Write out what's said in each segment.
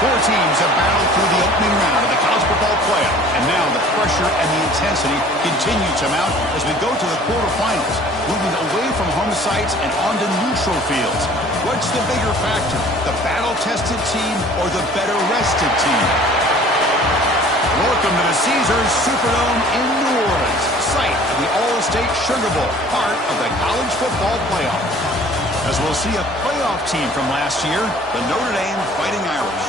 Four teams have battled through the opening round of the college football playoff, and now the pressure and the intensity continue to mount as we go to the quarterfinals, moving away from home sites and onto neutral fields. What's the bigger factor, the battle-tested team or the better-rested team? Welcome to the Caesars Superdome in New Orleans, site of the All-State Sugar Bowl, part of the college football playoff. As we'll see a playoff team from last year, the Notre Dame Fighting Irish,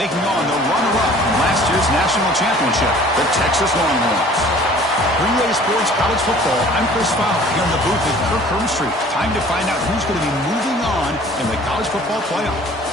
taking on the runner-up from last year's national championship, the Texas Longhorns. Relay Sports College Football, I'm Chris Fowler here in the booth at Kirk Herbstreit. Time to find out who's going to be moving on in the college football playoff.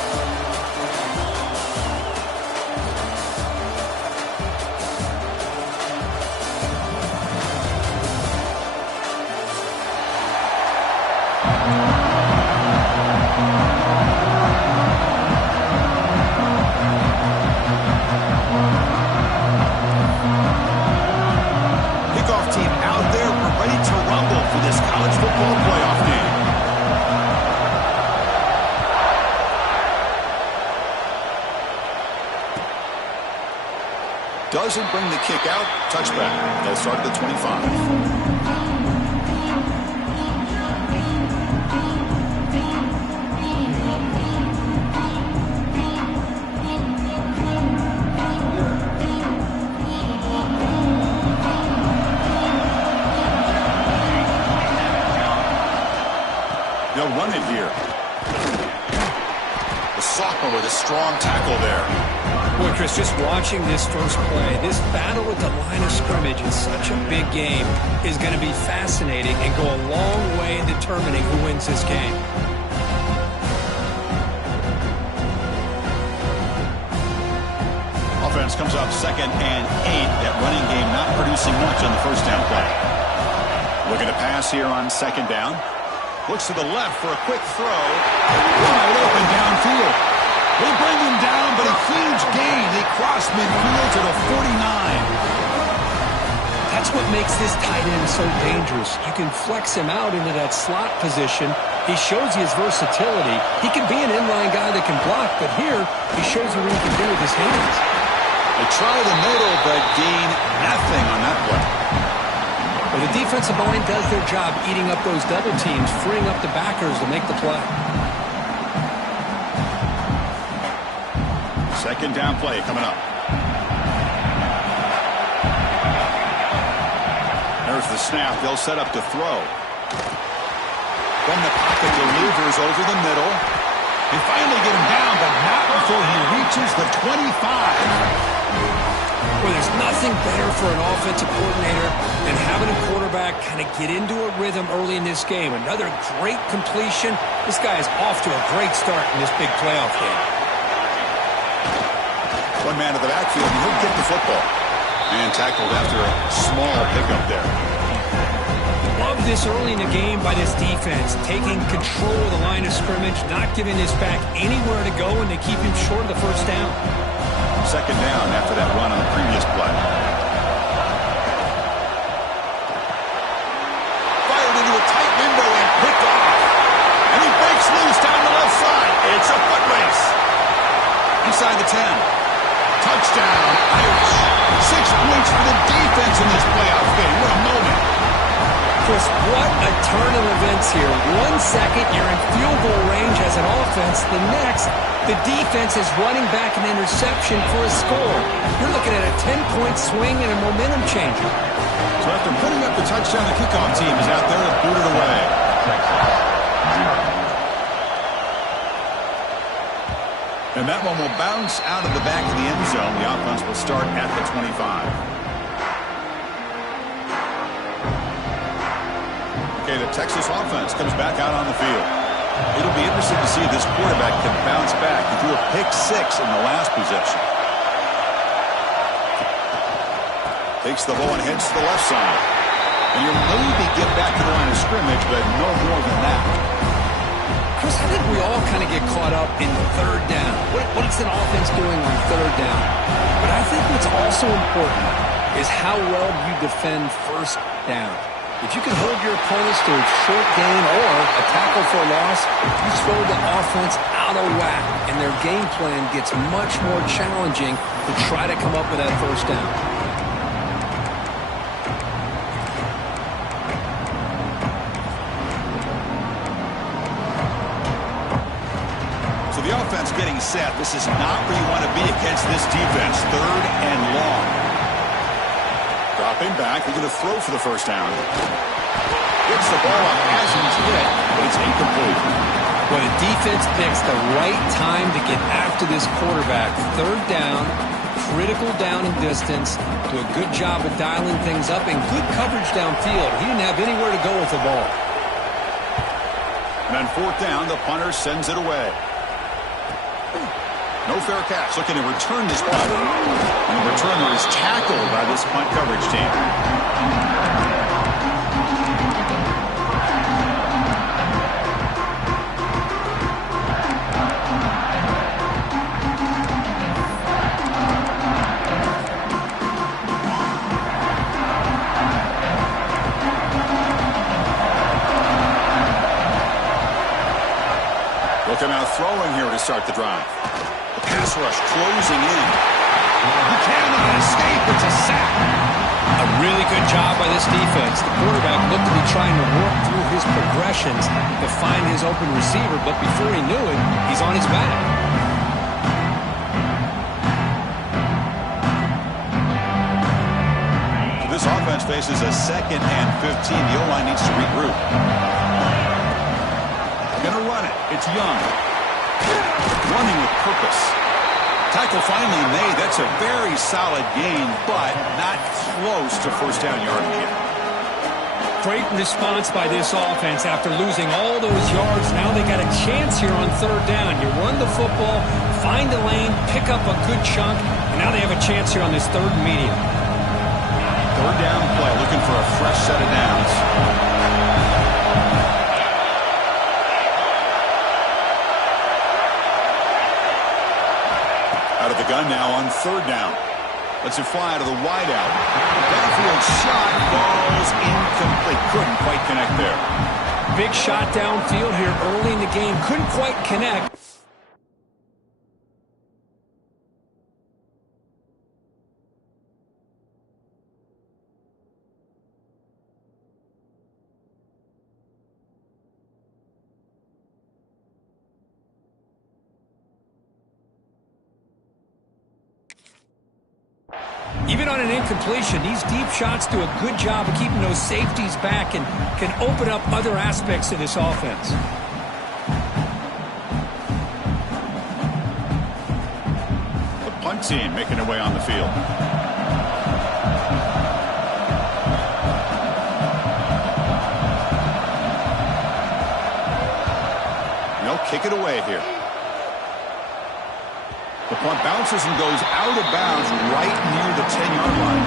Doesn't bring the kick out. Touchback. They'll start at the 25. They'll run it here. The sophomore with a strong tackle there. Boy, Chris, just watching this first play, this battle at the line of scrimmage in such a big game is going to be fascinating and go a long way in determining who wins this game. Offense comes up 2nd and 8. That running game not producing much on the first down play. Looking to pass here on 2nd down. Looks to the left for a quick throw. Wide open downfield. They bring him down, but a huge gain. They cross midfield to the 49. That's what makes this tight end so dangerous. You can flex him out into that slot position. He shows you his versatility. He can be an inline guy that can block, but here he shows you what he can do with his hands. They try the middle, but gain nothing on that play. Well, the defensive line does their job eating up those double teams, freeing up the backers to make the play. 2nd down play coming up. There's the snap. They'll set up to throw. From the pocket, delivers over the middle. They finally get him down, but not before he reaches the 25. Well, there's nothing better for an offensive coordinator than having a quarterback kind of get into a rhythm early in this game. Another great completion. This guy is off to a great start in this big playoff game. One man to the backfield, and he'll get the football. And tackled after a small pickup there. Love this early in the game by this defense, taking control of the line of scrimmage, not giving this back anywhere to go, and they keep him short of the first down. 2nd down after that run on the previous play. Fired into a tight window and picked off. And he breaks loose down the left side. It's a foot race. Inside the 10. Touchdown, Irish. 6 points for the defense in this playoff game. What a moment. Chris, what a turn of events here. 1 second, you're in field goal range as an offense. The next, the defense is running back an interception for a score. You're looking at a 10-point swing and a momentum changer. So after putting up the touchdown, the kickoff team is out there to boot it away. And that one will bounce out of the back of the end zone. The offense will start at the 25. Okay, the Texas offense comes back out on the field. It'll be interesting to see if this quarterback can bounce back. He threw a pick 6 in the last possession. Takes the ball and heads to the left side. And you'll maybe get back to the line of scrimmage, but no more than that. Chris, I think we all kind of get caught up in 3rd down. What is an offense doing on 3rd down? But I think what's also important is how well you defend 1st down. If you can hold your opponents to a short gain or a tackle for a loss, you throw the offense out of whack, and their game plan gets much more challenging to try to come up with that first down. So the offense getting set. This is not where you want to be against this defense. 3rd and long. Dropping back, they're going to throw for the first down. Gets the ball up as he's hit, but it's incomplete. Well, the defense picks the right time to get after this quarterback. 3rd down, critical down and distance. Do a good job of dialing things up and good coverage downfield. He didn't have anywhere to go with the ball. And on 4th down, the punter sends it away. No fair catch. Looking to return this punt. And the returner is tackled by this punt coverage team. Looking out throwing here to start the drive. The pass rush closing in. He cannot escape. It's a sack. A really good job by this defense. The quarterback looked to be trying to work through his progressions to find his open receiver, but before he knew it, he's on his back. This offense faces a 2nd and 15. The O-line needs to regroup. Going to run it. It's Young. Running with purpose. Tackle finally made. That's a very solid gain, but not close to first down yardage yet. Great response by this offense after losing all those yards. Now they got a chance here on 3rd down. You run the football, find a lane, pick up a good chunk, and now they have a chance here on this 3rd and medium. 3rd down play, looking for a fresh set of downs. Out of the gun now on 3rd down. Lets it fly out of the wideout. Downfield shot falls incomplete. Couldn't quite connect there. Big shot downfield here early in the game. Couldn't quite connect. Even on an incompletion, these deep shots do a good job of keeping those safeties back and can open up other aspects of this offense. The punt team making their way on the field. They'll kick it away here. The punt bounces and goes out of bounds right near the 10-yard line.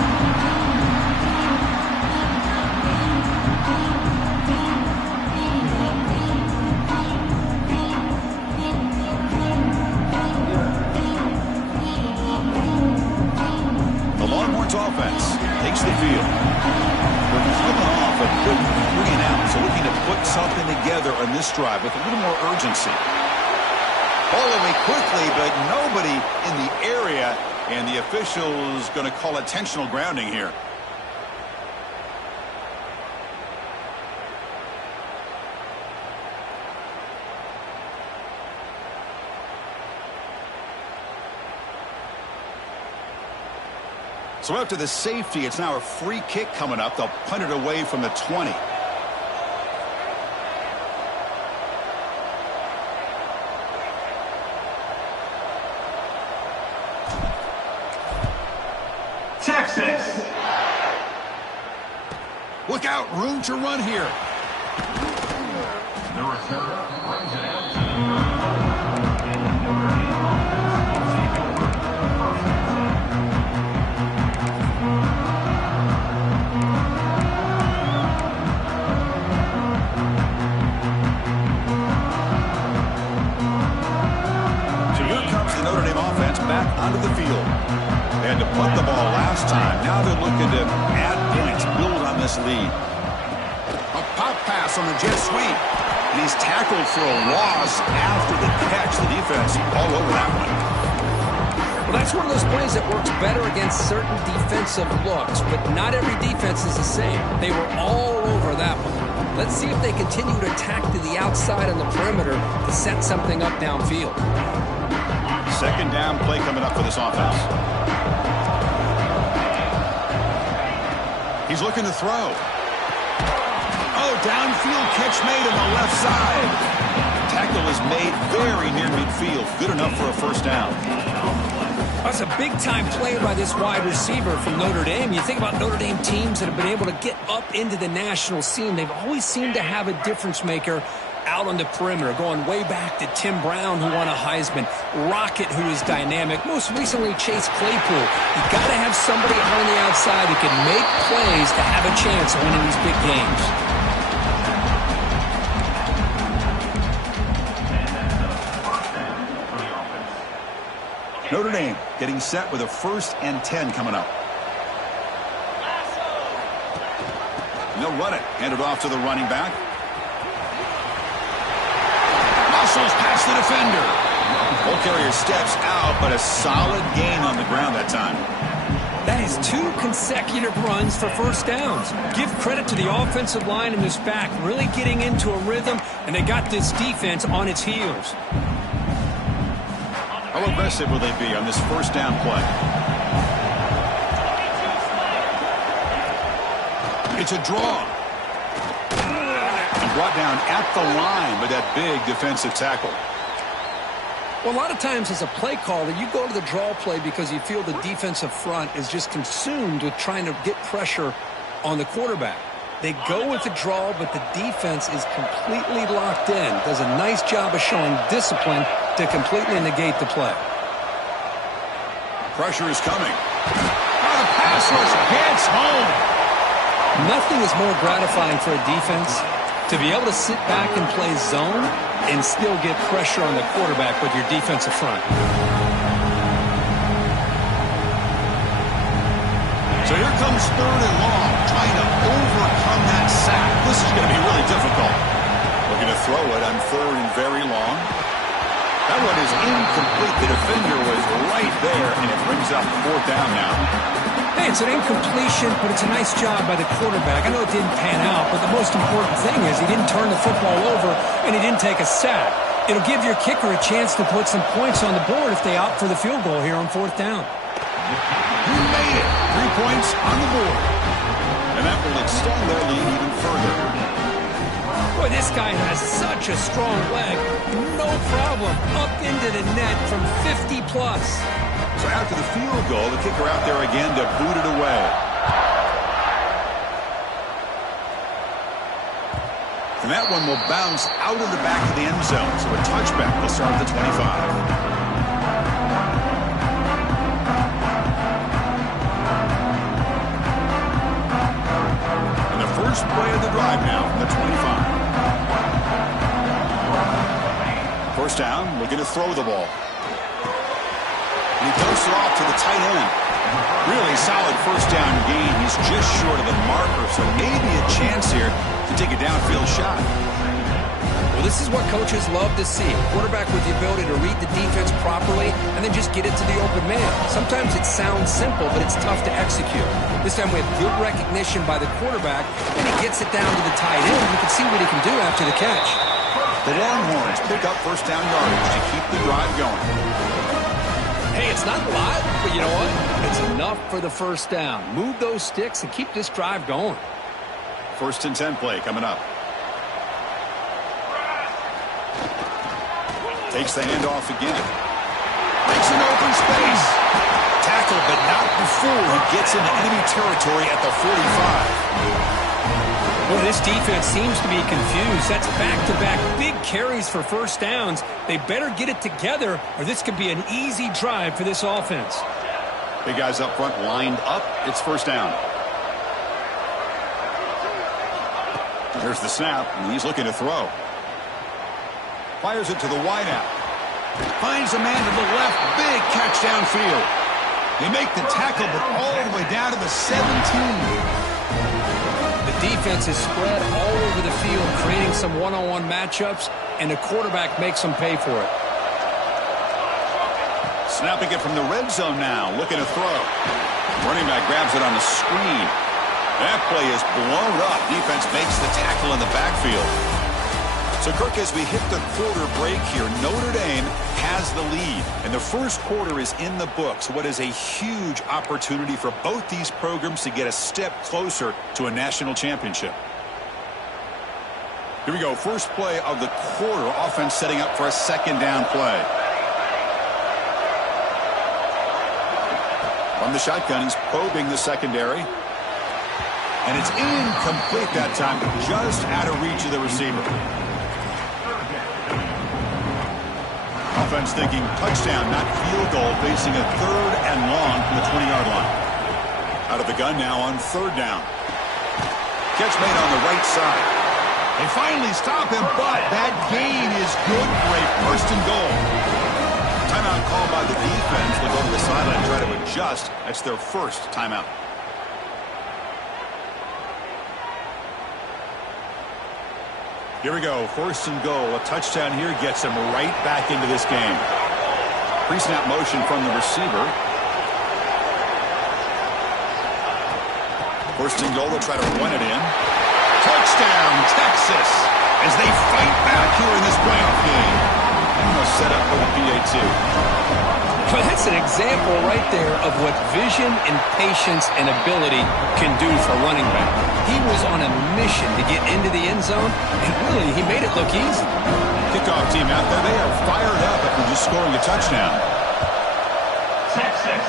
The Longhorns offense takes the field. We're coming off a good 3 and out, so looking to put something together on this drive with a little more urgency. Ball away quickly, but nobody in the area, and the official's going to call intentional grounding here. So after the safety, it's now a free kick coming up. They'll punt it away from the 20. Texas. Look out, room to run here. The return brings it out to So here comes the Notre Dame offense back onto the field. They had to punt the ball last time. Now they're looking to add points, build on this lead. pass on the jet sweep. And he's tackled for a loss after the catch. The defense all over that one. Well, that's one of those plays that works better against certain defensive looks, but not every defense is the same. They were all over that one. Let's see if they continue to attack to the outside on the perimeter to set something up downfield. Second down play coming up for this offense. He's looking to throw. Oh, downfield catch made on the left side. Tackle is made very near midfield. Good enough for a first down. That's a big-time play by this wide receiver from Notre Dame. You think about Notre Dame teams that have been able to get up into the national scene. They've always seemed to have a difference maker out on the perimeter, going way back to Tim Brown, who won a Heisman, Rocket, who is dynamic, most recently Chase Claypool. You got to have somebody on the outside who can make plays to have a chance of winning these big games. Notre Dame getting set with a 1st and 10 coming up. And they'll run it. Hand it off to the running back. Muscles past the defender. Ball carrier steps out, but a solid gain on the ground that time. That is 2 consecutive runs for first downs. Give credit to the offensive line and this back, really getting into a rhythm, and they got this defense on its heels. How aggressive will they be on this first down play? It's a draw. And brought down at the line with that big defensive tackle. Well, a lot of times as a play caller, you go to the draw play because you feel the defensive front is just consumed with trying to get pressure on the quarterback. They go with the draw, but the defense is completely locked in. Does a nice job of showing discipline to completely negate the play. Pressure is coming. Oh, the pass rush gets home. Nothing is more gratifying for a defense to be able to sit back and play zone and still get pressure on the quarterback with your defensive front. So here comes 3rd and long, trying to overcome that sack. This is going to be really difficult. Looking to throw it on 3rd and very long. That one is incomplete. The defender was right there, and it brings up 4th down now. Hey, it's an incompletion, but it's a nice job by the quarterback. I know it didn't pan out, but the most important thing is he didn't turn the football over, and he didn't take a sack. It'll give your kicker a chance to put some points on the board if they opt for the field goal here on 4th down. He made it. 3 points on the board. And that will extend their lead even further. Boy, this guy has such a strong leg. No problem. Up into the net from 50 plus. So after the field goal, the kicker out there again to boot it away. And that one will bounce out of the back of the end zone. So a touchback will start at the 25. First play of the drive now from the 25. First down, looking to throw the ball. And he dumps it off to the tight end. Really solid first down gain. He's just short of the marker, so maybe a chance here to take a downfield shot. Well, this is what coaches love to see. A quarterback with the ability to read the defense properly and then just get it to the open man. Sometimes it sounds simple, but it's tough to execute. This time we have good recognition by the quarterback, and he gets it down to the tight end. You can see what he can do after the catch. The Longhorns pick up first down yardage to keep the drive going. Hey, it's not a lot, but you know what? It's enough for the first down. Move those sticks and keep this drive going. 1st and 10 play coming up. Takes the handoff again. Makes an open space. Tackle, but not before he gets into enemy territory at the 45. Well, this defense seems to be confused. That's back-to-back big carries for first downs. They better get it together, or this could be an easy drive for this offense. Big guys up front lined up. It's first down. There's the snap, and he's looking to throw. Fires it to the wideout. Finds a man to the left. Big catch downfield. They make the tackle, but all the way down to the 17. The defense is spread all over the field, creating some one-on-one matchups, and the quarterback makes them pay for it. Snapping it from the red zone now, looking to throw. Running back grabs it on the screen. That play is blown up. Defense makes the tackle in the backfield. So, Kirk, as we hit the quarter break here, Notre Dame has the lead. And the first quarter is in the books. What is a huge opportunity for both these programs to get a step closer to a national championship. Here we go. First play of the quarter. Offense setting up for a second down play. From the shotgun, he's probing the secondary. And it's incomplete that time, just out of reach of the receiver. Offense thinking touchdown, not field goal, facing a third and long from the 20-yard line. Out of the gun now on third down. Catch made on the right side. They finally stop him, but that gain is good for a first and goal. Timeout called by the defense. They'll go to the sideline and try to adjust. That's their first timeout. Here we go. First and goal. A touchdown here gets him right back into this game. Pre-snap motion from the receiver. First and goal. They'll try to run it in. Touchdown, Texas, as they fight back here in this playoff game. And they'll set up for the PAT. Well, that's an example right there of what vision and patience and ability can do for running back. He was on a mission to get into the end zone, and really, he made it look easy. Kickoff team out there, they are fired up after just scoring a touchdown. Texas.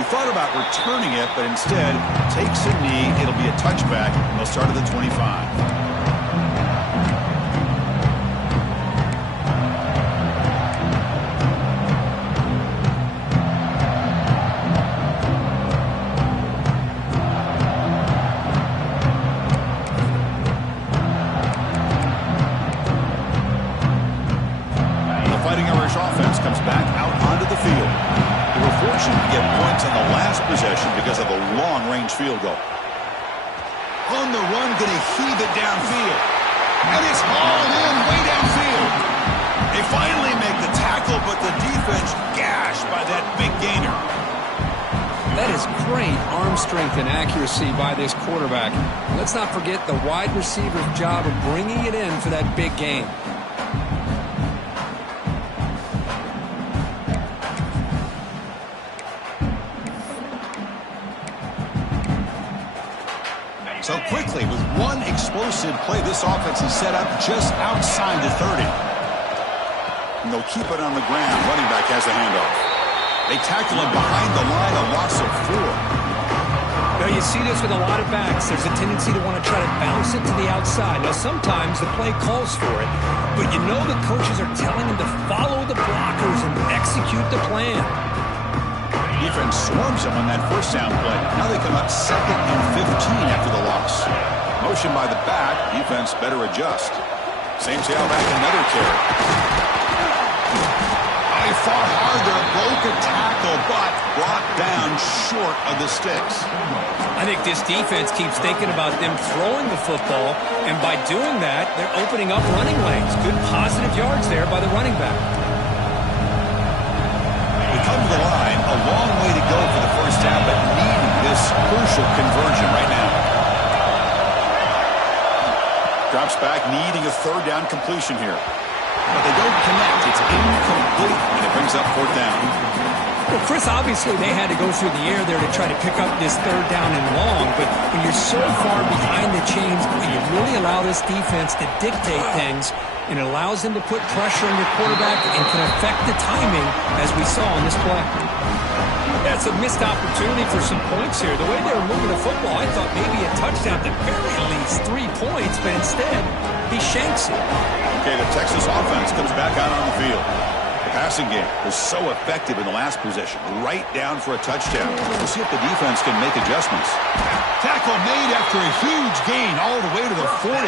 He thought about returning it, but instead takes a knee. It'll be a touchback, and they'll start at the 25. Field goal. On the run, going to heave it downfield. And it's hauled in way downfield. They finally make the tackle, but the defense gashed by that big gainer. That is great arm strength and accuracy by this quarterback. Let's not forget the wide receiver's job of bringing it in for that big gain. So quickly, with one explosive play, this offense is set up just outside the 30. And they'll keep it on the ground. Running back has the handoff. They tackle him behind the line, a loss of 4. Now, you see this with a lot of backs. There's a tendency to want to try to bounce it to the outside. Now, sometimes the play calls for it, but you know the coaches are telling them to follow the blockers and execute the plan. Defense swarms him on that first down play. Now they come up 2nd and 15 after the loss. Motion by the back. Defense better adjust. Same tailback, another carry. They fought hard there, broke a tackle, but brought down short of the sticks. I think this defense keeps thinking about them throwing the football, and by doing that, they're opening up running lanes. Good positive yards there by the running back. Come to the line, a long way to go for the first down, but needing this crucial conversion right now. Drops back, needing a third down completion here. But they don't connect. It's incomplete, and it brings up fourth down. Well, Chris, obviously they had to go through the air there to try to pick up this third down and long, but when you're so far behind the chains, you really allow this defense to dictate things, and it allows them to put pressure on your quarterback and can affect the timing, as we saw in this play. That's a missed opportunity for some points here. The way they were moving the football, I thought maybe a touchdown, at the very least 3 points, but instead, he shanks it. Okay, the Texas offense comes back out on the field. The passing game was so effective in the last possession, right down for a touchdown. We'll see if the defense can make adjustments. Tackle made after a huge gain all the way to the 40.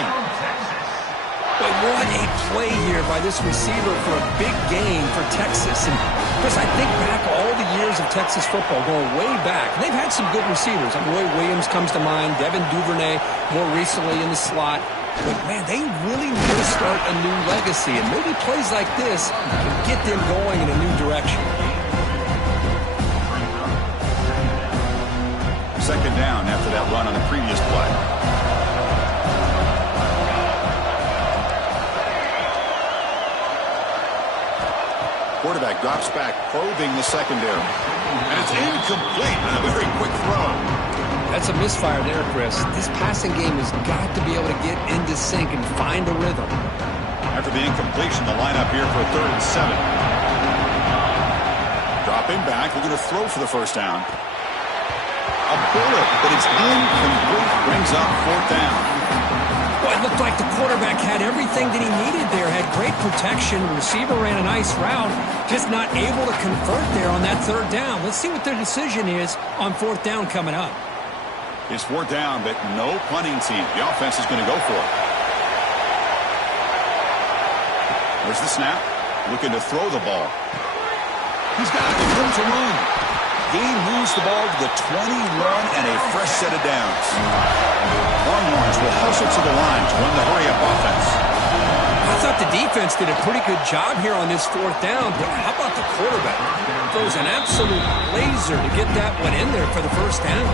But what a play here by this receiver for a big gain for Texas. And Chris, I think back all the years of Texas football, going way back. And they've had some good receivers. Roy Williams comes to mind, Devin Duvernay more recently in the slot. But, man, they really need to start a new legacy. And maybe plays like this can get them going in a new direction. Second down after that run on the previous play. Quarterback drops back, probing the secondary. And it's incomplete on a very quick throw. That's a misfire there, Chris. This passing game has got to be able to get into sync and find a rhythm. After the incompletion, the lineup here for a 3rd and 7. Dropping back, looking to throw for the first down. A bullet, but it's incomplete. Brings up 4th down. Well, it looked like the quarterback had everything that he needed there. Had great protection. The receiver ran a nice route. Just not able to convert there on that 3rd down. Let's see what their decision is on 4th down coming up. It's 4th down, but no punting team. The offense is going to go for it. There's the snap. Looking to throw the ball. He's got room to run. Gain moves the ball to the 20-run and a fresh set of downs. Longhorns will hustle to the line to run the hurry-up offense. I thought the defense did a pretty good job here on this 4th down, but how about the quarterback? Throws an absolute laser to get that one in there for the first down.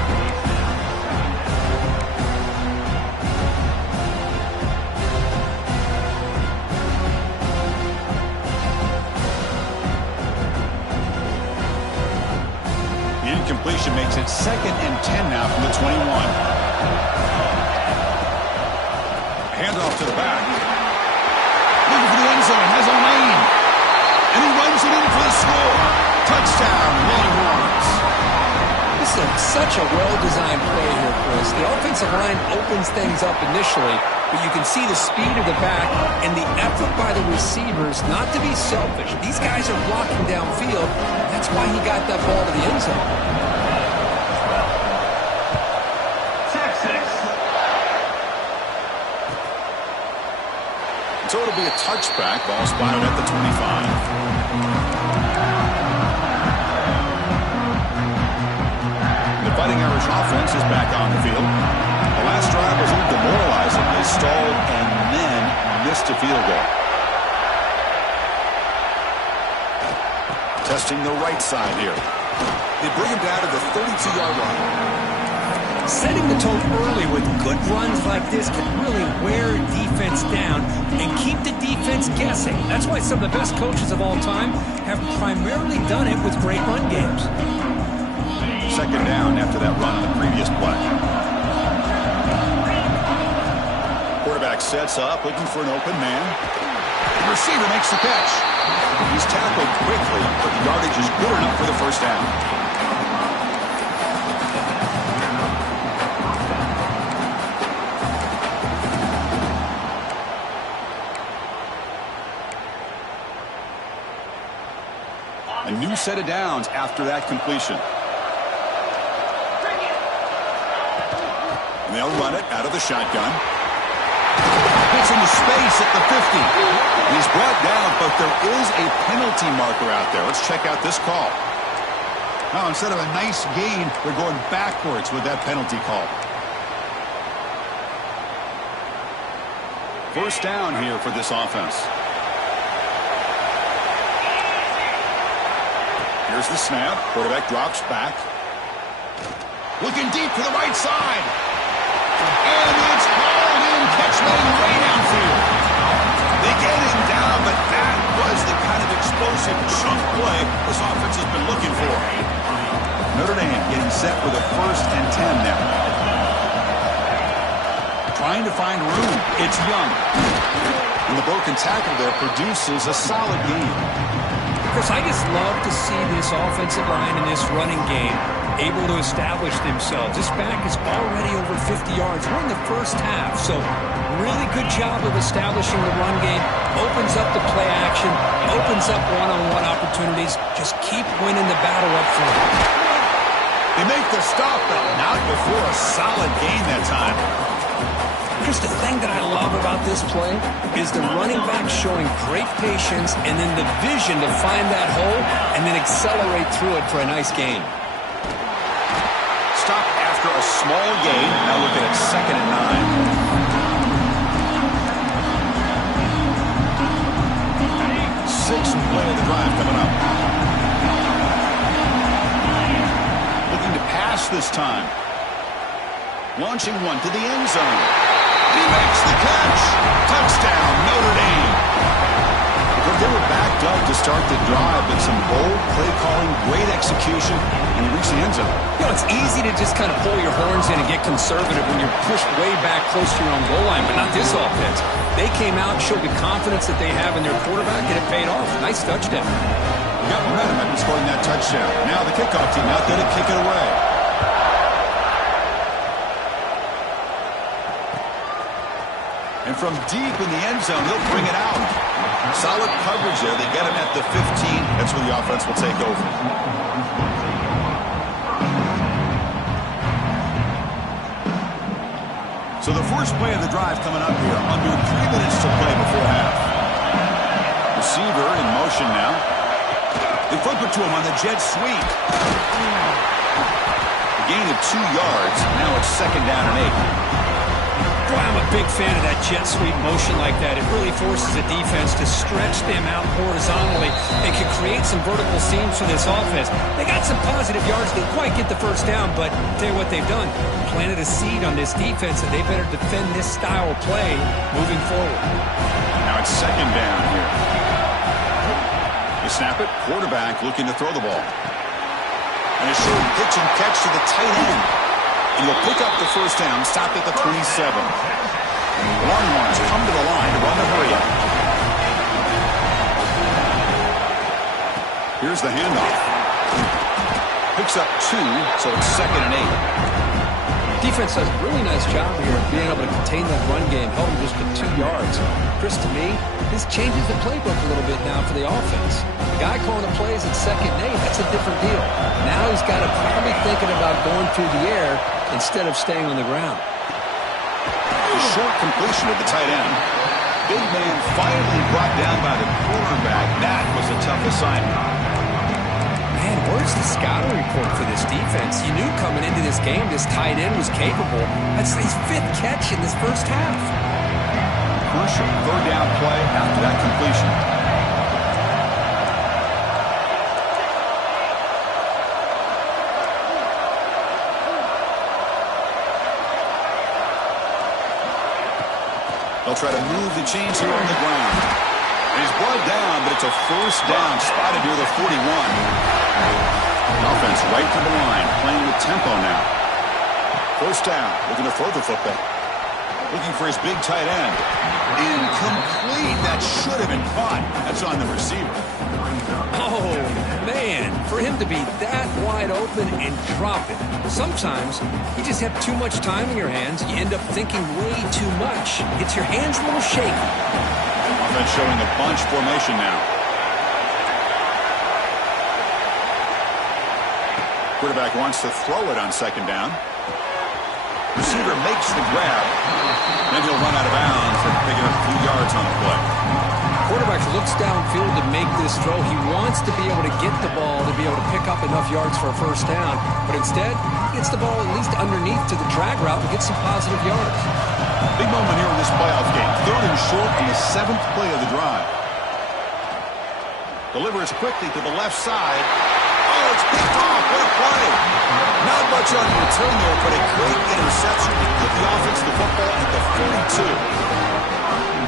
Incompletion makes it 2nd and 10 now from the 21. Handoff to the back. Looking for the end zone. Has a lane. And he runs it in for the score. Touchdown, Longhorns. This is such a well-designed play here, Chris. The offensive line opens things up initially, but you can see the speed of the back and the effort by the receivers not to be selfish. These guys are blocking downfield. That's why he got that ball to the end zone. Texas. So it'll be a touchback. Ball spotted at the 25. The Fighting Irish offense is back on the field. The last drive was a little demoralizing. They stalled and then missed a field goal. Testing the right side here. They bring him down to the 32-yard line. Setting the tone early with good runs like this can really wear defense down and keep the defense guessing. That's why some of the best coaches of all time have primarily done it with great run games. Second down after that run on the previous play. Quarterback sets up, looking for an open man. The receiver makes the catch. He's tackled quickly, but the yardage is good enough for the first down. A new set of downs after that completion. And they'll run it out of the shotgun. Gets into space at the 50. He's brought down, but there is a penalty marker out there. Let's check out this call. Now, instead of a nice gain, they're going backwards with that penalty call. First down here for this offense. Here's the snap. Quarterback drops back. Looking deep to the right side. And it's hauled in. Catch made way downfield. They get him down, but that was the kind of explosive chunk play this offense has been looking for. Notre Dame getting set for the 1st and 10 now. Trying to find room. It's Young. And the broken tackle there produces a solid game. Chris, I just love to see this offensive line in this running game able to establish themselves. This back is already over 50 yards. We're in the first half, so really good job of establishing the run game. Opens up the play action, opens up one-on-one opportunities. Just keep winning the battle up front. They make the stop, but not before a solid gain that time. Chris, the thing that I love about this play is the running back showing great patience and then the vision to find that hole and then accelerate through it for a nice gain. Stop after a small gain. Now looking at 2nd and 9. Sixth play of the drive coming up. Looking to pass this time. Launching one to the end zone. He makes the catch. Touchdown, Notre Dame. But they were backed up to start the drive, but some bold play calling, great execution, and he reached the end zone. You know, it's easy to just kind of pull your horns in and get conservative when you're pushed way back close to your own goal line, but not this offense. They came out and showed the confidence that they have in their quarterback, and it paid off. Nice touchdown. Got momentum after scoring that touchdown. Now the kickoff team out there to kick it away. And from deep in the end zone, he'll bring it out. Solid coverage there. They get him at the 15. That's where the offense will take over. So the first play of the drive coming up here. Under 3 minutes to play before half. Receiver in motion now. They flip it to him on the jet sweep. A gain of 2 yards. Now it's 2nd down and 8. Boy, I'm a big fan of that jet sweep motion like that. It really forces a defense to stretch them out horizontally and can create some vertical seams for this offense. They got some positive yards. Didn't quite get the first down, but I'll tell you what they've done. Planted a seed on this defense, and they better defend this style of play moving forward. Now it's 2nd down here. They snap it. Quarterback looking to throw the ball. And a short pitch and catch to the tight end. And he'll pick up the first down, stop at the 27. Longhorns come to the line to run the hurry up. Here's the handoff. Picks up 2, so it's 2nd and 8. Defense does a really nice job here of being able to contain that run game, held him just with 2 yards. Chris, to me, this changes the playbook a little bit now for the offense. The guy calling the plays at 2nd and 8, that's a different deal. Now he's got to probably thinking about going through the air instead of staying on the ground. A short completion of the tight end. Big man finally brought down by the quarterback. That was a tough assignment. Man, where's the scouting report for this defense? You knew coming into this game this tight end was capable. That's his 5th catch in this first half. Crucial 3rd down play after that completion. They'll try to move the chains here on the ground. And he's brought down, but it's a first down spotted near the 41. Offense right to the line, playing with tempo now. First down, looking to throw the football. Looking for his big tight end. Incomplete. That should have been caught. That's on the receiver. Oh, man, for him to be that wide open and drop it. Sometimes you just have too much time in your hands. You end up thinking way too much. It's your hands a little shaky. Offense showing a bunch formation now. Quarterback wants to throw it on 2nd down. Receiver makes the grab. Then he'll run out of bounds and pick up a few yards on the play. Quarterback looks downfield to make this throw. He wants to be able to get the ball to be able to pick up enough yards for a first down. But instead, he gets the ball at least underneath to the drag route and gets some positive yards. Big moment here in this playoff game. 3rd and short on the 7th play of the drive. Delivers quickly to the left side. Oh, it's picked off. What a play. Not much on the return there, but a great interception to give the offense the football at the 42.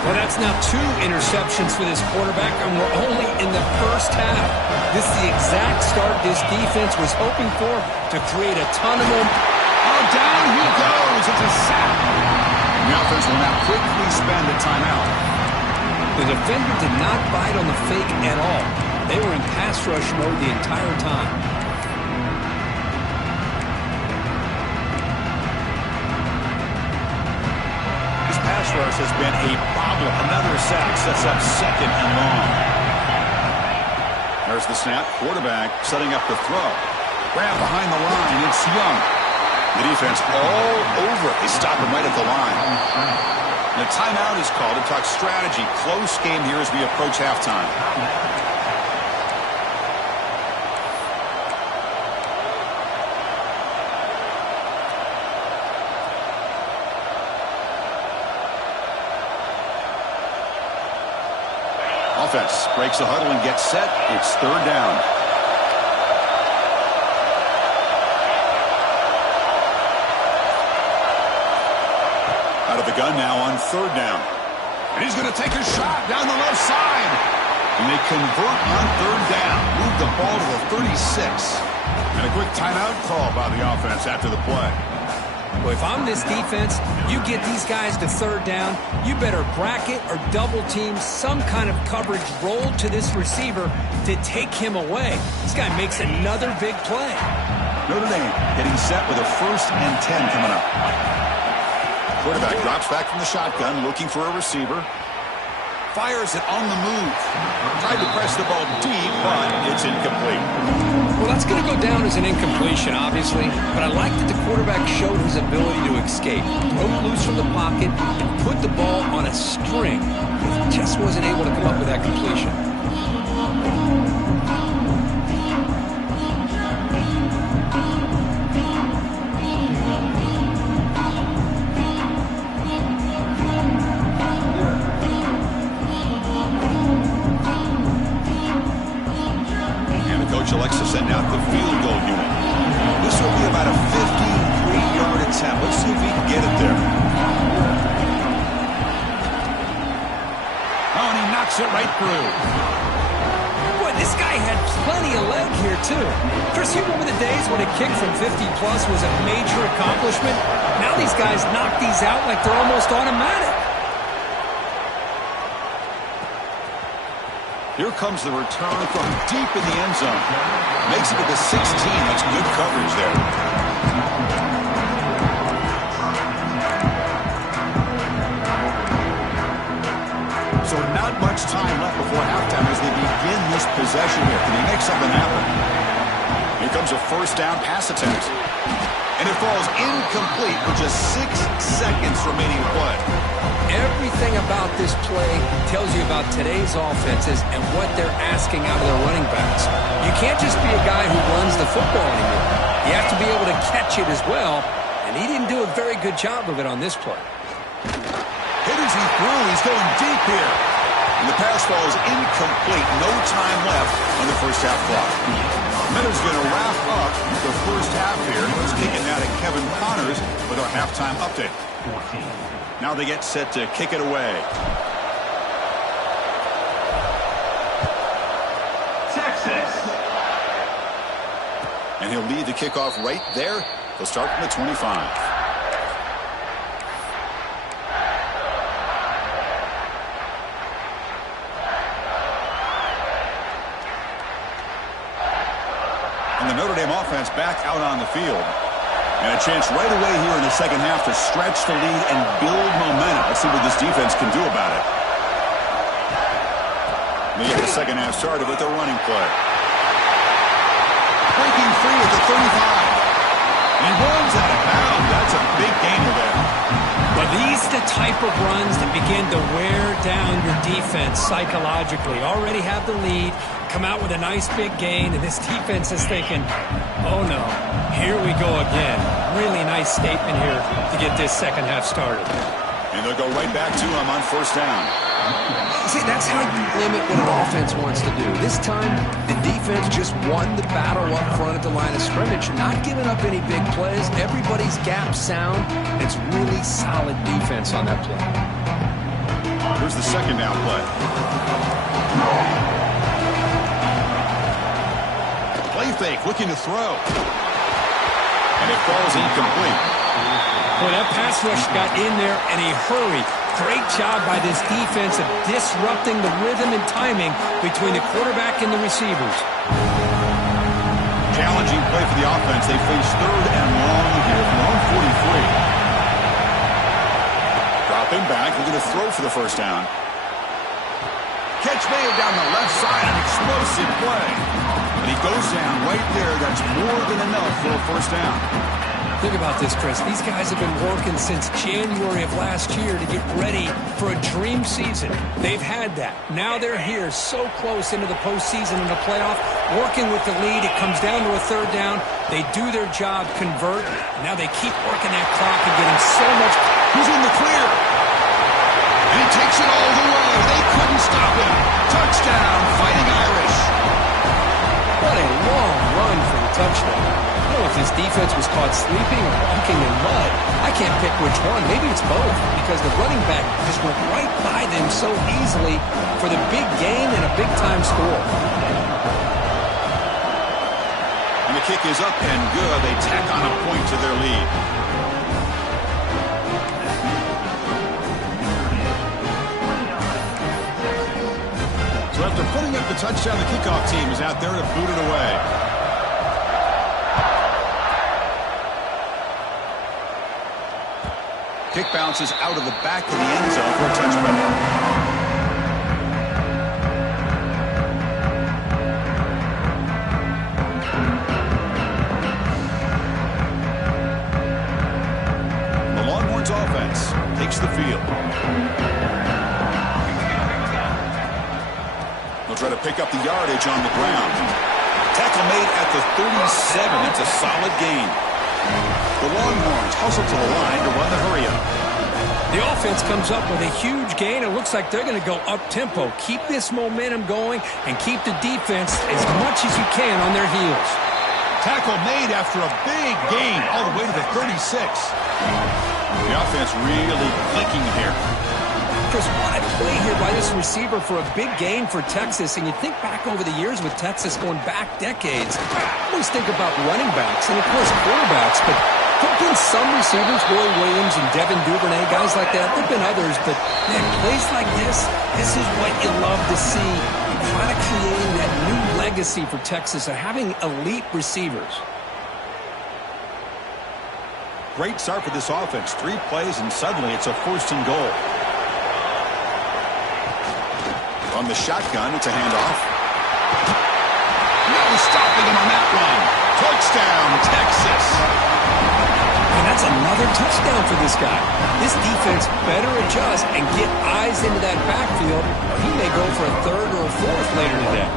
Well, that's now 2 interceptions for this quarterback, and we're only in the first half. This is the exact start this defense was hoping for to create a ton of momentum. Oh, down he goes. It's a sack. The offense will now quickly spend a timeout. The defender did not bite on the fake at all. They were in pass rush mode the entire time. Pass rush has been a problem. Another sack sets up 2nd and long. There's the snap. Quarterback setting up the throw. Grab behind the line. It's Young. The defense all over. They stop him right at the line. And a timeout is called to talk strategy. Close game here as we approach halftime. Offense breaks the huddle and gets set. It's third down. Out of the gun now on third down. And he's going to take a shot down the left side. And they convert on third down. Move the ball to the 36. And a quick timeout call by the offense after the play. Well, if I'm this defense, you get these guys to third down, you better bracket or double team some kind of coverage roll to this receiver to take him away. This guy makes another big play. Notre Dame getting set with a 1st and 10 coming up. Quarterback drops back from the shotgun, looking for a receiver. Fires it on the move. Tried to press the ball deep, but it's incomplete. Well, that's going to go down as an incompletion, obviously, but I like that the quarterback showed his ability to escape. Broke loose from the pocket and put the ball on a string. He just wasn't able to come up with that completion. Alexa setting out the field goal unit. This will be about a 53-yard attempt. Let's see if he can get it there. Oh, and he knocks it right through. Boy, this guy had plenty of leg here, too. Chris, you remember the days when a kick from 50-plus was a major accomplishment? Now these guys knock these out like they're almost automatic. Here comes the return from deep in the end zone. Makes it to the 16. That's good coverage there. So not much time left before halftime as they begin this possession here. Can they make something happen? Here comes a 1st down pass attempt. And it falls incomplete with just 6 seconds remaining to play. Everything about this play tells you about today's offenses and what they're asking out of their running backs. You can't just be a guy who runs the football anymore. You have to be able to catch it as well, and he didn't do a very good job of it on this play. Hit as he threw. He's going deep here. And the pass falls incomplete. No time left on the first half clock. Miller's going to wrap up the first half here. Let's take it now to Kevin Connors with our halftime update. Now they get set to kick it away. Texas. And he'll lead the kickoff right there. He'll start from the 25. And the Notre Dame offense back out on the field. And a chance right away here in the second half to stretch the lead and build momentum. Let's see what this defense can do about it. They get the second half started with a running play. Breaking free at the 35. He runs out of bounds. That's a big gainer there. But these are the type of runs that begin to wear down your defense psychologically. Already have the lead, come out with a nice big gain, and this defense is thinking, oh no, here we go again. Really nice statement here to get this second half started. And they'll go right back to him on 1st down. See, that's how you limit what an offense wants to do. This time, the defense just won the battle up front at the line of scrimmage, not giving up any big plays. Everybody's gap sound. It's really solid defense on that play. Here's the second down play. Play fake, looking to throw. And it falls incomplete. Well, that pass rush got in there in a hurry. Great job by this defense of disrupting the rhythm and timing between the quarterback and the receivers. Challenging play for the offense. They face 3rd and long here from their own 43. Dropping back, looking to throw for the 1st down. Catch made down the left side, an explosive play. And he goes down right there. That's more than enough for a 1st down. Think about this, Chris. These guys have been working since January of last year to get ready for a dream season. They've had that. Now they're here so close into the postseason and the playoff, working with the lead. It comes down to a third down. They do their job, convert. Now they keep working that clock and getting so much. He's in the clear. And he takes it all the way. They couldn't stop him. Touchdown, Fighting Irish. What a long run for the touchdown. I don't know if this defense was caught sleeping or walking in mud. I can't pick which one. Maybe it's both, because the running back just went right by them so easily for the big gain and a big-time score. And the kick is up and good. They tack on a point to their lead. So after putting up the touchdown, the kickoff team is out there to boot it away. Kick bounces out of the back of the end zone for a touchback. The Longhorns offense takes the field. They'll try to pick up the yardage on the ground. Tackle made at the 37. It's a solid gain. The Longhorns hustle to the line to run the hurry-up. The offense comes up with a huge gain. It looks like they're going to go up-tempo. Keep this momentum going and keep the defense as much as you can on their heels. Tackle made after a big gain all the way to the 36. The offense really clicking here. Chris, what a play here by this receiver for a big gain for Texas. And you think back over the years with Texas going back decades, I always think about running backs and, of course, quarterbacks. But there have been some receivers, Roy Williams and Devin Duvernay, guys like that. There have been others. But, man, plays like this is what you love to see. Kind of creating that new legacy for Texas of having elite receivers. Great start for this offense. 3 plays, and suddenly it's a 1st and goal. On the shotgun, it's a handoff. No stopping him on that run. Touchdown, Texas. And that's another touchdown for this guy. This defense better adjust and get eyes into that backfield, or he may go for a 3rd or a 4th later today.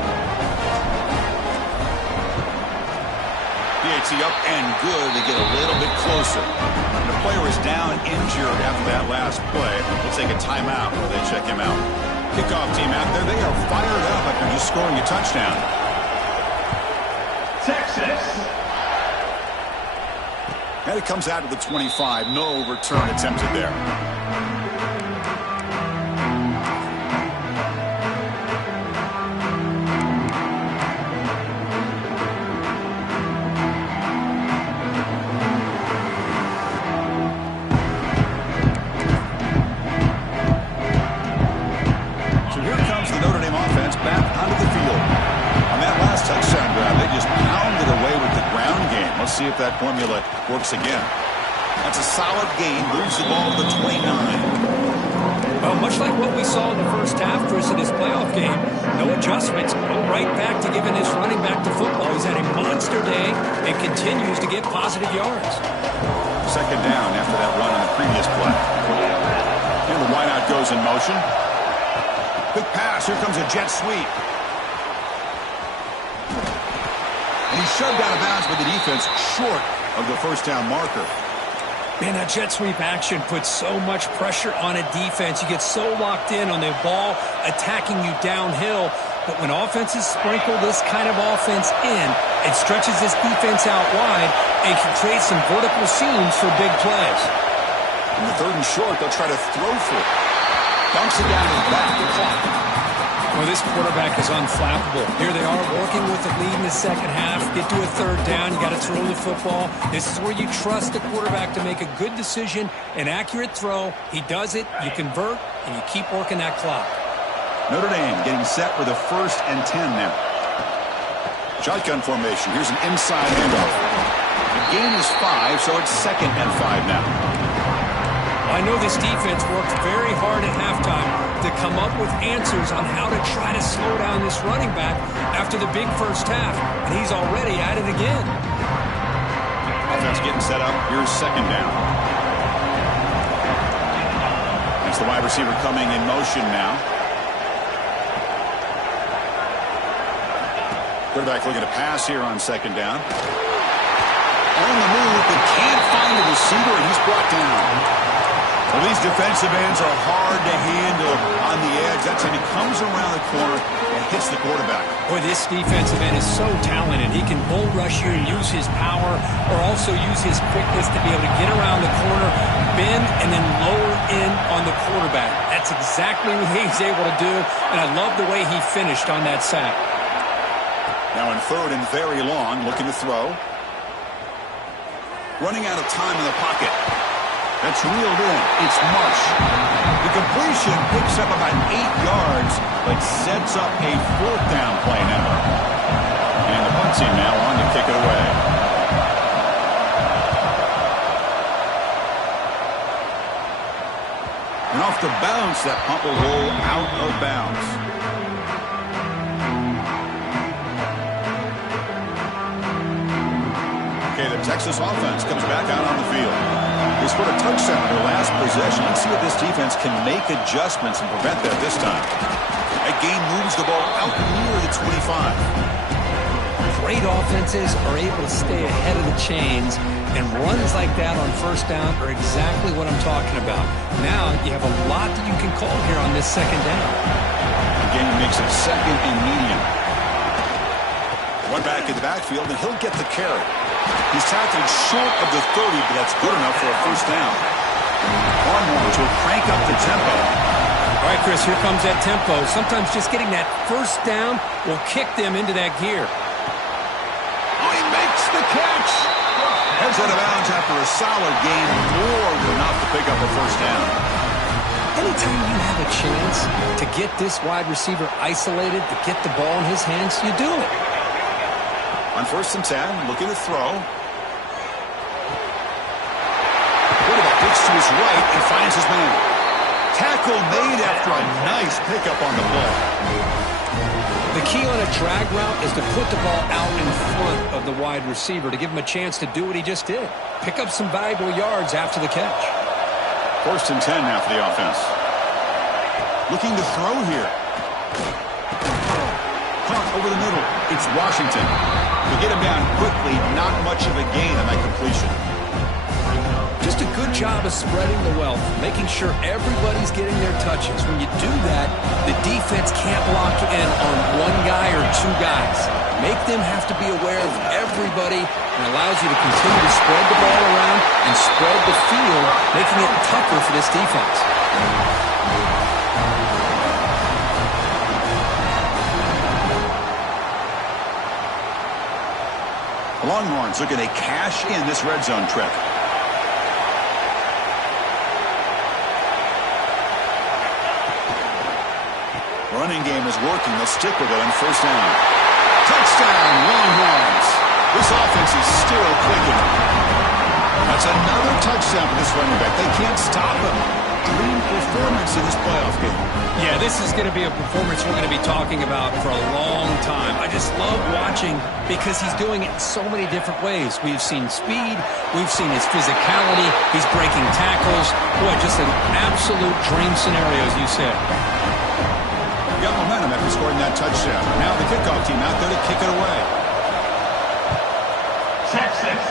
PAT up and good. They get a little bit closer. And the player is down injured after that last play. We'll take a timeout while they check him out. Kickoff team out there. They are fired up after just scoring a touchdown. Texas. And it comes out to the 25. No return attempted there. See if that formula works again. That's a solid gain. Moves the ball to the 29. Well, much like what we saw in the first half, Chris, in this playoff game, no adjustments. Go right back to giving his running back to football. He's had a monster day and continues to get positive yards. 2nd down after that run on the previous play. And the wideout goes in motion. Quick pass. Here comes a jet sweep. And he's shoved out of bounds by the defense short of the 1st down marker. Man, that jet sweep action puts so much pressure on a defense. You get so locked in on the ball attacking you downhill. But when offenses sprinkle this kind of offense in, it stretches this defense out wide and can create some vertical seams for big plays. In the 3rd and short, they'll try to throw for it. Dumps it down and back the clock. Well, this quarterback is unflappable. Here they are working with the lead in the 2nd half. Get to a 3rd down. You got to throw the football. This is where you trust the quarterback to make a good decision, an accurate throw. He does it, you convert, and you keep working that clock. Notre Dame getting set with a 1st and 10 now. Shotgun formation. Here's an inside handoff. The gain is 5, so it's 2nd and 5 now. I know this defense worked very hard at halftime to come up with answers on how to try to slow down this running back after the big first half, and he's already at it again. Offense getting set up. Here's second down. That's the wide receiver coming in motion now. Quarterback looking to pass here on second down. On the move, but can't find the receiver, and he's brought down. Well, these defensive ends are hard to handle on the edge. That's when he comes around the corner and hits the quarterback. Boy, this defensive end is so talented. He can bull rush you and use his power, or also use his quickness to be able to get around the corner, bend, and then lower in on the quarterback. That's exactly what he's able to do, and I love the way he finished on that sack. Now in third and very long, looking to throw. Running out of time in the pocket. That's reeled in. It's Marsh. The completion picks up about 8 yards, but sets up a fourth down play now. And the punt team now on to kick it away. And off the bounce, that punt will roll out of bounds. Okay, the Texas offense comes back out on the field. They scored a touchdown in their last possession. Let's see if this defense can make adjustments and prevent that this time. That game moves the ball out near the 25. Great offenses are able to stay ahead of the chains, and runs like that on first down are exactly what I'm talking about. Now you have a lot that you can call here on this second down. Again, he makes it second and medium. One back in the backfield, and he'll get the carry. He's tackled short of the 30, but that's good enough for a first down. Longhorns will crank up the tempo. All right, Chris, here comes that tempo. Sometimes just getting that first down will kick them into that gear. Oh, he makes the catch. Heads out of bounds after a solid game. More than enough to pick up a first down. Anytime you have a chance to get this wide receiver isolated, to get the ball in his hands, you do it. On first and 10, looking to throw. Quarterback looks to his right and finds his man. Tackle made after a nice pickup on the play. The key on a drag route is to put the ball out in front of the wide receiver to give him a chance to do what he just did. Pick up some valuable yards after the catch. First and 10 now for the offense. Looking to throw here. Caught over the middle. It's Washington. To get him down quickly, not much of a gain on that completion. Just a good job of spreading the wealth, making sure everybody's getting their touches. When you do that, the defense can't lock in on one guy or two guys. Make them have to be aware of everybody, and allows you to continue to spread the ball around and spread the field, making it tougher for this defense. The Longhorns looking to cash in this red zone trip. Running game is working. They'll stick with it on first down. Touchdown, Longhorns. This offense is still clicking. That's another touchdown for this running back. They can't stop him. Dream performance in this playoff game. Yeah, this is going to be a performance we're going to be talking about for a long time. I just love watching because he's doing it in so many different ways. We've seen speed. We've seen his physicality. He's breaking tackles. Boy, just an absolute dream scenario, as you said. Got momentum after scoring that touchdown. Now the kickoff team out there to kick it away. Texas.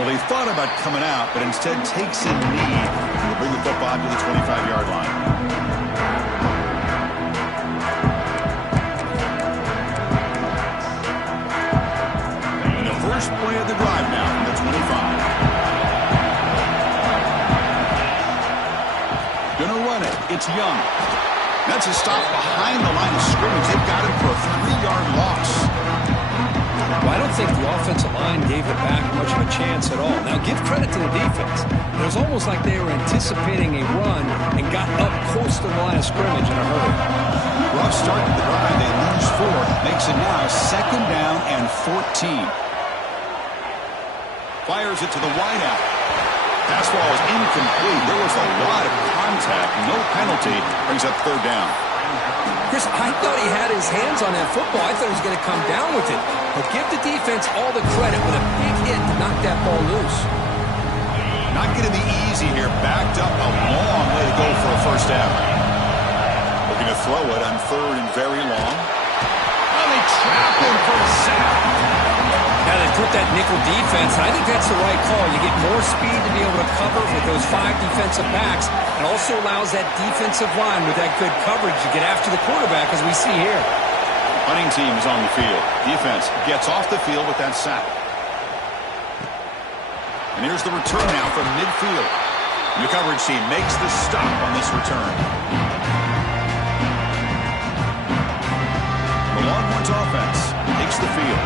Well, he thought about coming out, but instead takes a knee to bring the football to the 25-yard line. And the first play of the drive now from the 25. Gonna run it. It's Young. That's a stop behind the line of scrimmage. They've got him for a 3-yard loss. Well, I don't think the offensive line gave the back much of a chance at all. Now, give credit to the defense. It was almost like they were anticipating a run and got up close to the line of scrimmage in a hurry. Rough start to the drive. They lose 4. Makes it now second down and 14. Fires it to the wideout. Pass ball is incomplete. There was a lot of contact. No penalty. Brings up third down. Chris, I thought he had his hands on that football. I thought he was going to come down with it. But give the defense all the credit with a big hit to knock that ball loose. Not going to be easy here. Backed up a long way to go for a first down. Looking to throw it on third and very long. Oh, they trap him for a sack. Now they put that nickel defense, and I think that's the right call. You get more speed to be able to cover with those 5 defensive backs. It also allows that defensive line with that good coverage to get after the quarterback, as we see here. Punting team is on the field. Defense gets off the field with that sack. And here's the return now from midfield. And the coverage team makes the stop on this return. The Longhorns offense takes the field.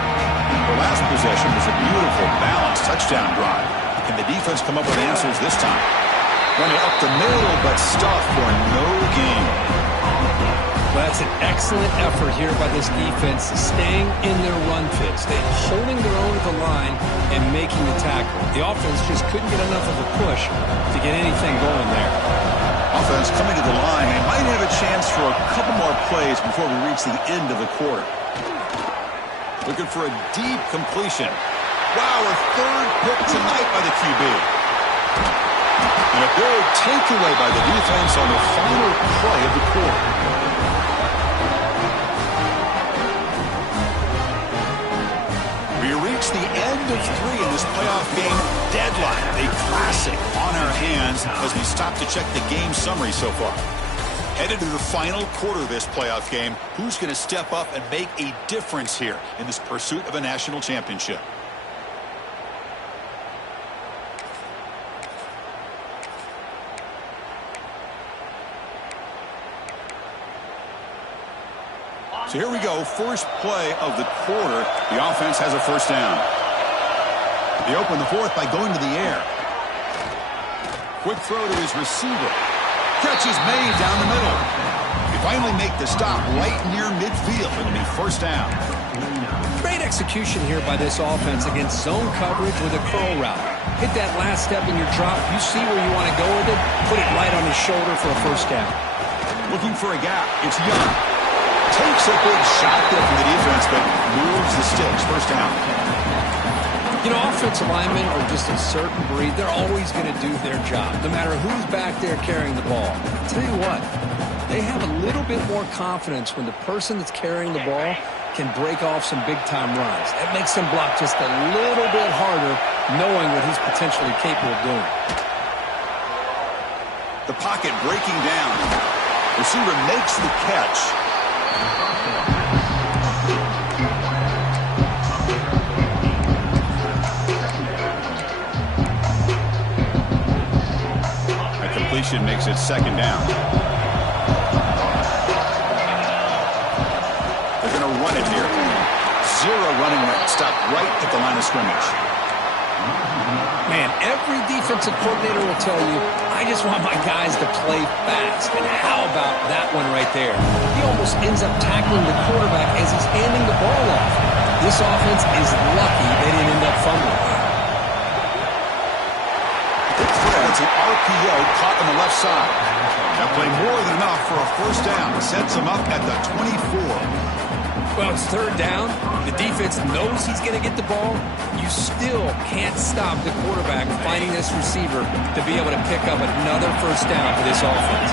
The last possession was a beautiful, balanced touchdown drive. Can the defense come up with answers this time? Running up the middle, but stuffed for no gain. Well, that's an excellent effort here by this defense, staying in their run fit, holding their own at the line and making the tackle. The offense just couldn't get enough of a push to get anything going there. Offense coming to the line and might have a chance for a couple more plays before we reach the end of the quarter. Looking for a deep completion. Wow, a third pick tonight by the QB. And a big takeaway by the defense on the final play of the quarter. We reach the end of 3 in this playoff game deadline. A classic on our hands as we stop to check the game summary so far. Headed to the final quarter of this playoff game, who's going to step up and make a difference here in this pursuit of a national championship? So here we go, first play of the quarter. The offense has a first down. They open the fourth by going to the air. Quick throw to his receiver. Catch is made down the middle. They finally make the stop right near midfield. It'll be first down. Great execution here by this offense against zone coverage with a curl route. Hit that last step in your drop. You see where you want to go with it. Put it right on his shoulder for a first down. Looking for a gap. It's Young. Takes a big shot there from the defense, but moves the sticks. First down. You know, offensive linemen are just a certain breed. They're always going to do their job, no matter who's back there carrying the ball. I'll tell you what, they have a little bit more confidence when the person that's carrying the ball can break off some big-time runs. That makes them block just a little bit harder, knowing what he's potentially capable of doing. The pocket breaking down. Receiver makes the catch. Completion makes it second down. They're going to run it here. 0 running right. Stop right at the line of scrimmage. Man, every defensive coordinator will tell you, I just want my guys to play fast. And how about that one right there? He almost ends up tackling the quarterback as he's handing the ball off. This offense is lucky they didn't end up fumbling. It's an RPO caught on the left side. That play more than enough for a first down. Sets him up at the 24. Well, it's third down. The defense knows he's going to get the ball. You still can't stop the quarterback finding this receiver to be able to pick up another first down for this offense.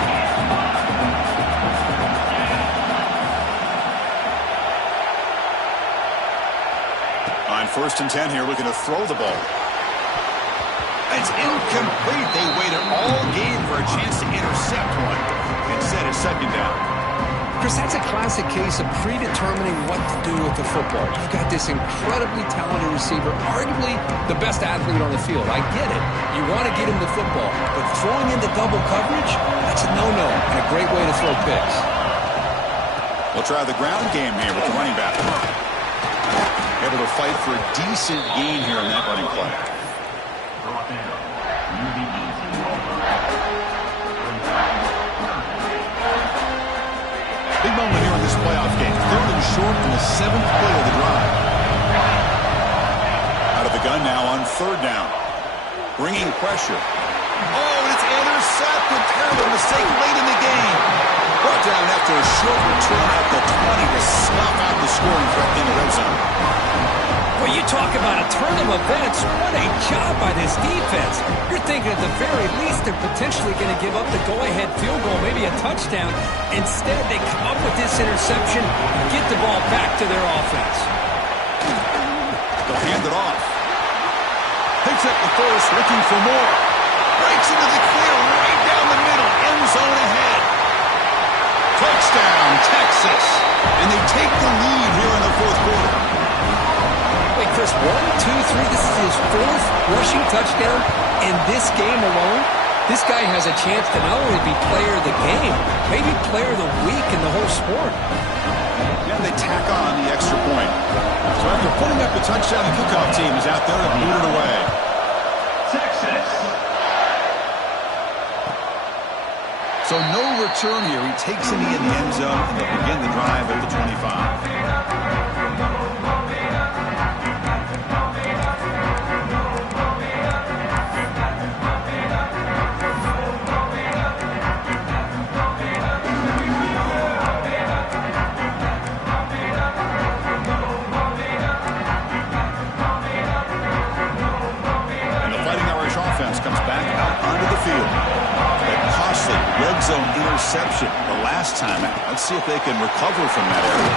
On 1st and 10 here, looking to throw the ball. It's incomplete. They waited all game for a chance to intercept one. Instead, it's second down. Chris, that's a classic case of predetermining what to do with the football. You've got this incredibly talented receiver, arguably the best athlete on the field. I get it. You want to get him the football, but throwing into double coverage, that's a no-no and a great way to throw picks. We'll try the ground game here with the running back. Able to fight for a decent gain here in that running play. Big moment here in this playoff game. 3rd and short in the 7th play of the drive. Out of the gun now on 3rd down. Bringing pressure. Oh, and it's intercepted. Terrible mistake late in the game. Brought down after a short return at the 20 to snuff out the scoring threat in the red zone. Well, you talk about a turn of events. What a job by this defense. You're thinking at the very least they're potentially going to give up the go-ahead field goal, maybe a touchdown. Instead, they come up with this interception, get the ball back to their offense. They'll hand it off. Picks up the first, looking for more. Breaks into the clear, right down the middle, end zone ahead. Touchdown, Texas. And they take the lead here in the fourth quarter. Wait, Chris, 1, 2, 3, this is his fourth rushing touchdown in this game alone. This guy has a chance to not only be player of the game, maybe player of the week in the whole sport. And they tack on the extra point. So after putting up the touchdown, the kickoff team is out there to boot it away. Texas. So no return here. He takes it in the end zone and they'll begin the drive at the 25. Red zone interception the last time. Let's see if they can recover from that area.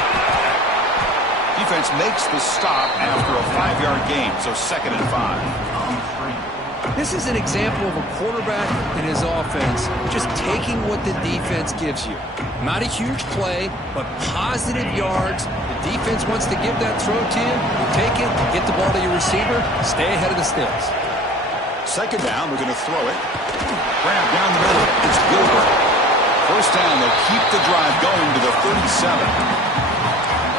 Defense makes the stop after a 5-yard gain, so 2nd and 5. This is an example of a quarterback and his offense just taking what the defense gives you. Not a huge play, but positive yards. The defense wants to give that throw to you. You take it, get the ball to your receiver, stay ahead of the sticks. 2nd down, we're going to throw it. Grab down the middle. It's Gilbert. 1st down, they'll keep the drive going to the 37.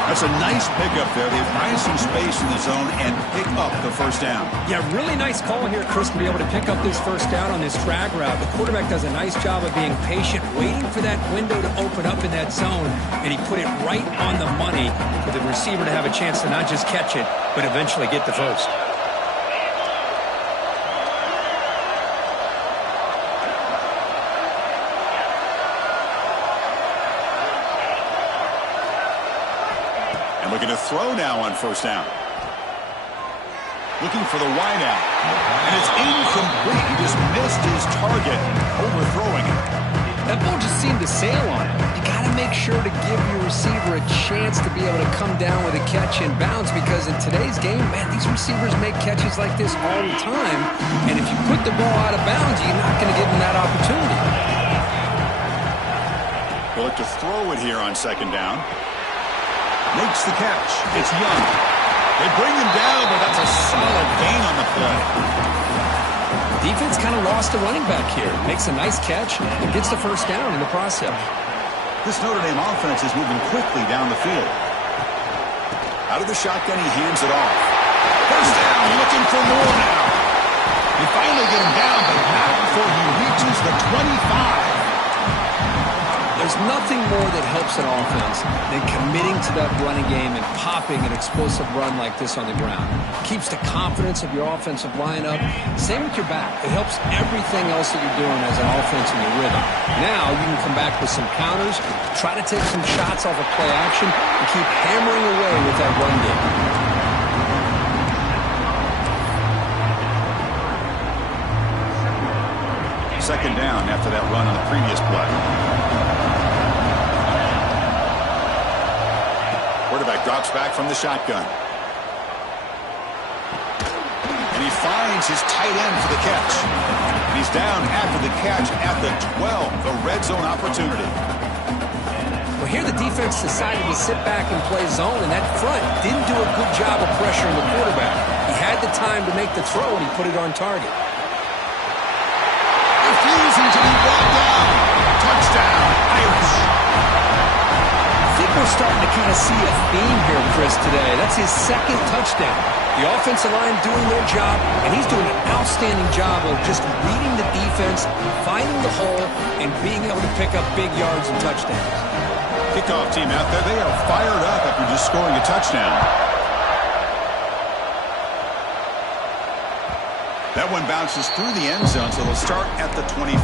That's a nice pickup there. They find some space in the zone and pick up the 1st down. Yeah, really nice call here, Chris, to be able to pick up this 1st down on this drag route. The quarterback does a nice job of being patient, waiting for that window to open up in that zone, and he put it right on the money for the receiver to have a chance to not just catch it, but eventually get the 1st. We're going to throw now on 1st down. Looking for the wide out. And it's incomplete. He just missed his target, overthrowing it. That ball just seemed to sail on it. You got to make sure to give your receiver a chance to be able to come down with a catch in bounds, because in today's game, man, these receivers make catches like this all the time. And if you put the ball out of bounds, you're not going to give them that opportunity. We'll look to throw it here on 2nd down. Makes the catch. It's Young. They bring him down, but that's a solid gain on the play. Defense kind of lost a running back here. Makes a nice catch and gets the 1st down in the process. This Notre Dame offense is moving quickly down the field. Out of the shotgun, he hands it off. 1st down, looking for more now. They finally get him down, but not before he reaches the 25. There's nothing more that helps an offense than committing to that running game and popping an explosive run like this on the ground. Keeps the confidence of your offensive lineup. Same with your back. It helps everything else that you're doing as an offense in your rhythm. Now you can come back with some counters, try to take some shots off of play action, and keep hammering away with that run game. 2nd down after that run on the previous play. Quarterback drops back from the shotgun. And he finds his tight end for the catch. And he's down after the catch at the 12, the red zone opportunity. Well, here the defense decided to sit back and play zone, and that front didn't do a good job of pressuring the quarterback. He had the time to make the throw, and he put it on target. Refusing to be brought down. Touchdown, Irish. I think we're starting to kind of see a theme here, Chris, today. That's his 2nd touchdown. The offensive line doing their job, and he's doing an outstanding job of just reading the defense, finding the hole, and being able to pick up big yards and touchdowns. Kickoff team out there, they are fired up after just scoring a touchdown. That one bounces through the end zone, so they'll start at the 25.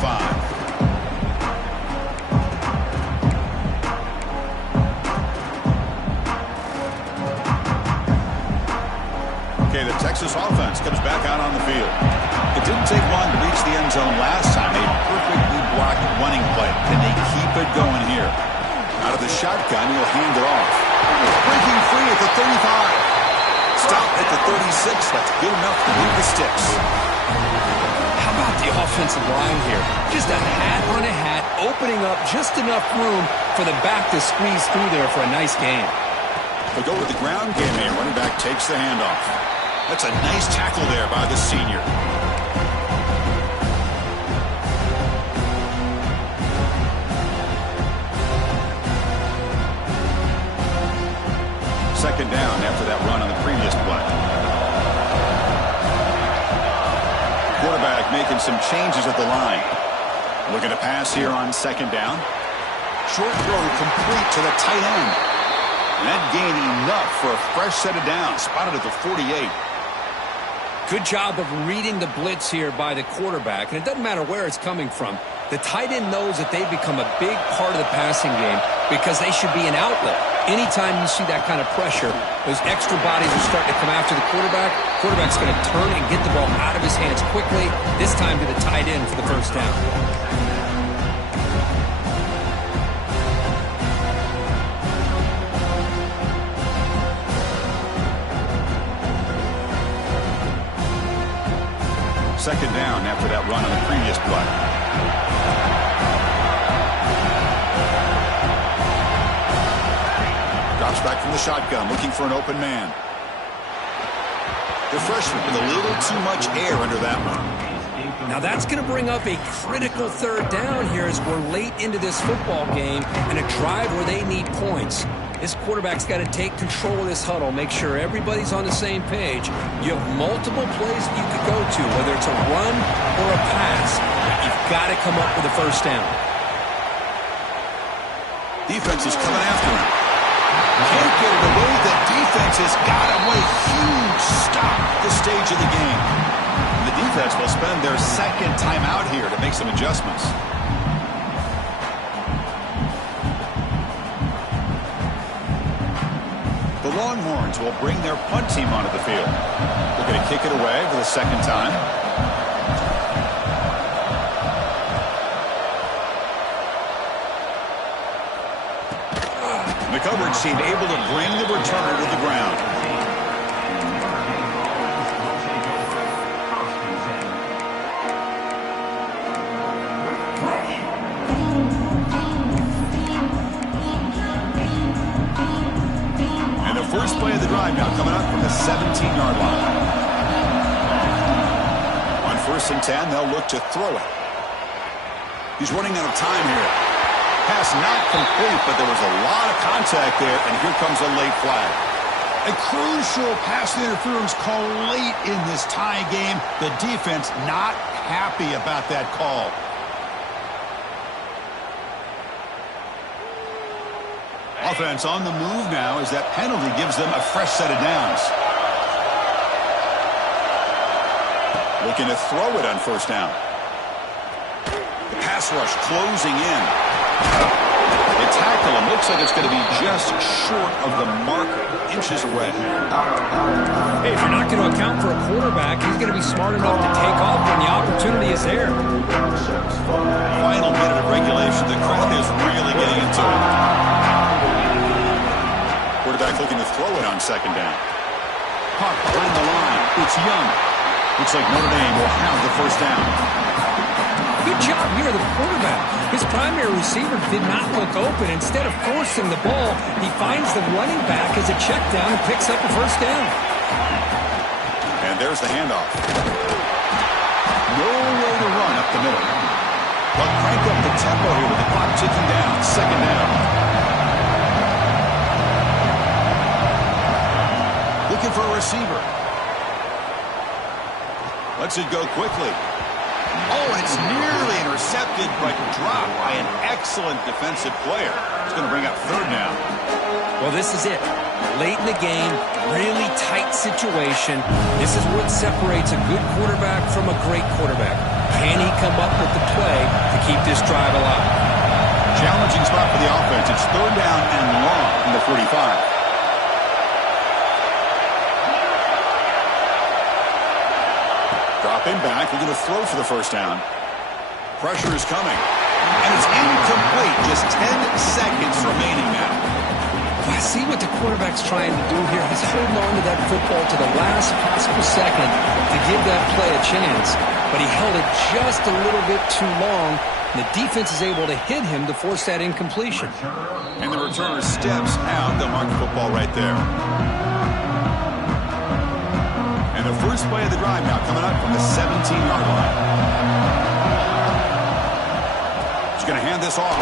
comes back out on the field. It didn't take long to reach the end zone last time. A perfectly blocked running play. Can they keep it going here? Out of the shotgun, he'll hand it off. Breaking free at the 35. Stop at the 36. That's good enough to move the sticks. How about the offensive line here? Just a hat on a hat, opening up just enough room for the back to squeeze through there for a nice gain. They'll go with the ground game here. Running back takes the handoff. That's a nice tackle there by the senior. Second down after that run on the previous play. Quarterback making some changes at the line. Looking to pass here on second down. Short throw complete to the tight end. And that gained enough for a fresh set of downs. Spotted at the 48. Good job of reading the blitz here by the quarterback. And it doesn't matter where it's coming from. The tight end knows that they've become a big part of the passing game because they should be an outlet. Anytime you see that kind of pressure, those extra bodies are starting to come after the quarterback. Quarterback's going to turn and get the ball out of his hands quickly, this time to the tight end for the first down. Second down after that run on the previous play. Drops back from the shotgun, looking for an open man. The freshman with a little too much air under that one. Now that's going to bring up a critical third down here as we're late into this football game and a drive where they need points. This quarterback's got to take control of this huddle, make sure everybody's on the same page. You have multiple plays that you could go to, whether it's a run or a pass. You've got to come up with a first down. Defense is coming after him. Can't get it away. The defense has got him with a huge stop at this stage of the game. And the defense will spend their second time out here to make some adjustments. The Longhorns will bring their punt team onto the field. They're going to kick it away for the second time. The coverage team able to bring the returner to the ground. And the first play of the drive now coming up from the 17-yard line. On 1st and 10, they'll look to throw it. He's running out of time here. Pass not complete, but there was a lot of contact there, and here comes a late flag. A crucial pass interference call late in this tie game. The defense not happy about that call. Offense on the move now as that penalty gives them a fresh set of downs. Looking to throw it on 1st down. The pass rush closing in. The tackle, it looks like it's going to be just short of the mark, inches away. Hey, if you're not going to account for a quarterback, he's going to be smart enough to take off when the opportunity is there. Final minute of regulation. The crowd is really getting into it. Quarterback looking to throw it on 2nd down. Caught behind the line. It's Young. Looks like Notre Dame will have the 1st down. Good job here, the quarterback. His primary receiver did not look open. Instead of forcing the ball, he finds the running back as a check down and picks up a 1st down. And there's the handoff. No way to run up the middle. But crank up the tempo here with the clock ticking down. 2nd down. Looking for a receiver. Lets it go quickly. Oh, and it's nearly intercepted, but dropped by an excellent defensive player. It's going to bring up 3rd down. Well, this is it. Late in the game, really tight situation. This is what separates a good quarterback from a great quarterback. Can he come up with the play to keep this drive alive? Challenging spot for the offense. It's 3rd down and long from the 45. Dropping back, looking to throw for the first down. Pressure is coming. And it's incomplete. Just 10 seconds remaining now. I see what the quarterback's trying to do here. He's holding on to that football to the last possible second to give that play a chance. But he held it just a little bit too long. And the defense is able to hit him to force that incompletion. And the returner steps out. They'll mark the football right there. And the first play of the drive now coming up from the 17-yard line. He's going to hand this off.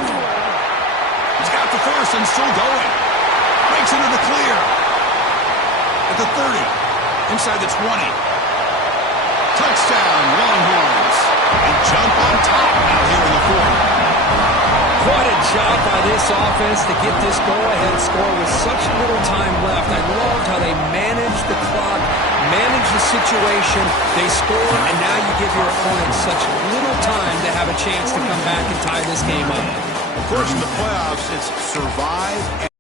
He's got the first and still going. Breaks into the clear. At the 30. Inside the 20. Touchdown, Longhorns. And jump on top now here in the fourth. What a job by this offense to get this go-ahead score with such little time left. I loved how they managed the clock, managed the situation. They score, and now you give your opponent such little time to have a chance to come back and tie this game up. Of course, in the playoffs, it's survive